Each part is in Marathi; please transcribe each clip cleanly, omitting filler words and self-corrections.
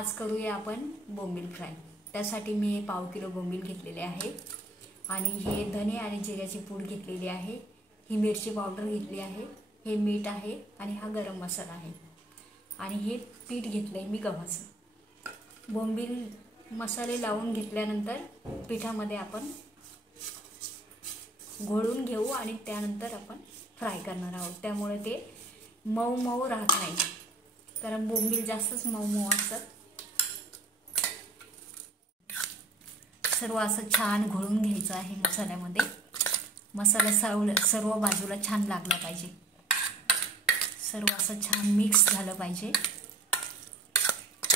आज करूया आपण बोंबील फ्राय। त्यासाठी मी हे पाव किलो बोंबील घेतलेले आहे आणि हे धने आणि जिऱ्याची पूड घेतलेली आहे, ही मिरची पावडर घेतली आहे, हे मीठ आहे आणि हा गरम मसाला आहे आणि हे पीठ घेतलंय मी गव्हाचं। बोंबील मसाले लावून घेतल्यानंतर पिठामध्ये आपण घोळून घेऊ आणि त्यानंतर आपण फ्राय करणार आहोत। त्यामुळे ते मऊ मऊ राहत नाही, कारण बोंबील जास्तच मऊ मऊ असतात। सर्व असं छान घोळून घ्यायचं आहे मसाल्यामध्ये। मसाला सर्व बाजूला छान लागला पाहिजे, सर्व असं छान मिक्स झालं पाहिजे।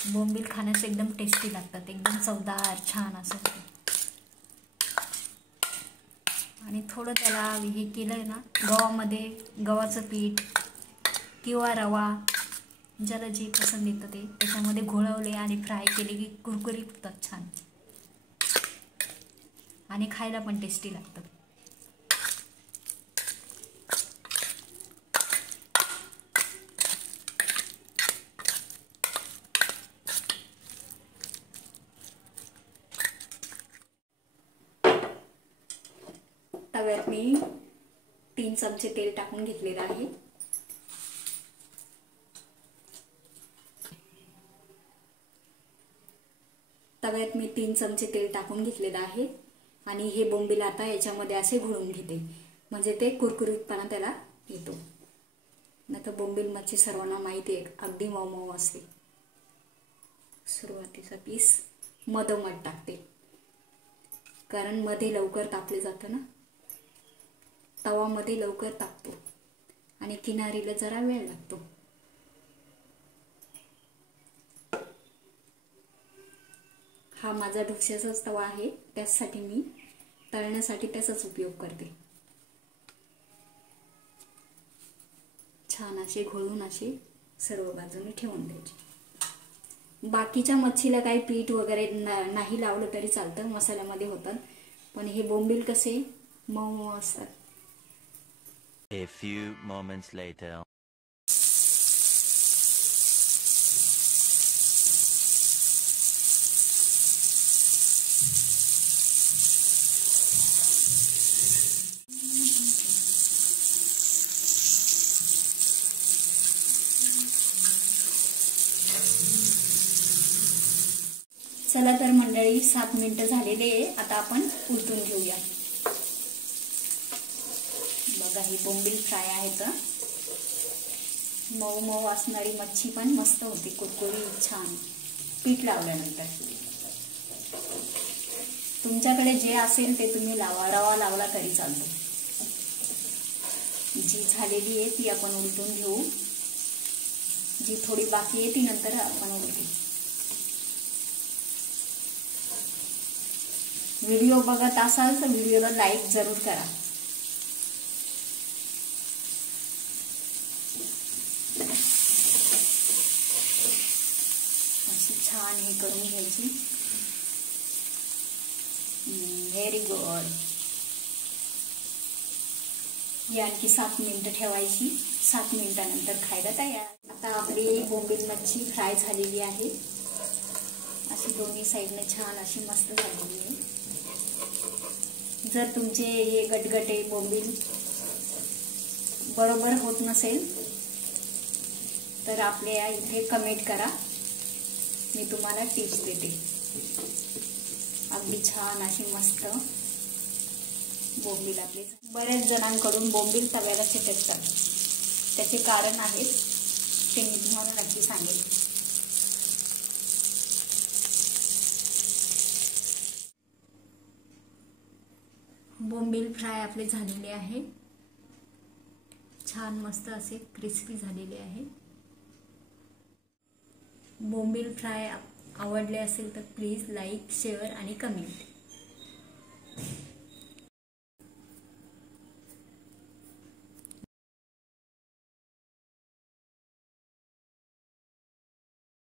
बोंबील खाण्यास एकदम टेस्टी लागतात, एकदम चवदार छान असं। आणि थोडं त्याला हे केलं ना, गव्हाचं पीठ किंवा रवा, ज्याला जे पसंत येतं ते त्याच्यामध्ये घोळवले आणि फ्राय केले की कुरकुरीत होतात छान आणि खायला पण टेस्टी लागतं। तव्यात मी 3 चमचे तेल टाकून घेतलेलं आहे। तव्यात मी 3 चमचे तेल टाकून घेतलेलं आहे आणि हे बोंबील आता याच्यामध्ये असे घोळून घेते, म्हणजे ते कुरकुरीतपणा त्याला येतो। नाही तर बोंबील मच्छी सर्वांना माहिती आहे अगदी मऊ मऊ असते। सुरुवातीचा पीस मधोमध टाकते, कारण मध्ये लवकर तापले जातं ना, तवा मध्ये लवकर तापतो आणि किनारीला जरा वेळ लागतो। हा माझा ढोश्याचाच तवा आहे, त्यासाठी मी तळण्यासाठी त्याचाच उपयोग करते। छान असे घोळून असे सर्व बाजूने ठेवून द्यायचे। बाकीच्या मच्छीला काही पीठ वगैरे नाही लावलं तरी चालतं, मसाल्यामध्ये होतात, पण हे बोंबील कसे मऊ मऊ असतात। A few moments later. चला तर मंडळी, 7 मिनिटं झालेले आहे, आता आपण उलटून घेऊया। बघा ही बोंबील फ्राय आहे, तर मऊ मऊ असणारी मच्छी पण मस्त होती, कुरकुरीत छान पीठ लावल्यानंतर। तुमच्याकडे जे असेल ते तुम्ही लावा, रवा लावला तरी चालतो। जी झालेली आहे ती आपण उलटून घेऊ, जी थोडी बाकी आहे ती नंतर आपण उलटू। व्हिडिओ बघत असाल तर व्हिडिओला लाईक जरूर करा। अशी छान हे करून घ्यायची। Very good. ही आणखी 7 मिनिटं ठेवायची, 7 मिनिटानंतर खायला तयार। आता आपली बोंबील मच्छी फ्राय झालेली आहे, अशी दोन्ही साईडने छान अशी मस्त झालेली आहे। जर तुमचे हे गटगटे बोंबील बरोबर होत नसेल तर आपल्या इथे कमेंट करा, मी तुम्हाला टिप्स देते। अगदी छान अशी मस्त बोंबील आपले। बऱ्याच जणांकडून बोंबील तव्याला चिटकतात, त्याचे कारण आहे ते मी तुम्हाला नक्की सांगेन। बोंबील फ्राय आपले झालेले आहे, छान मस्त असे क्रिस्पी झालेले आहे। बोंबील फ्राय आवडले असेल तर प्लीज लाईक, शेअर आणि कमेंट।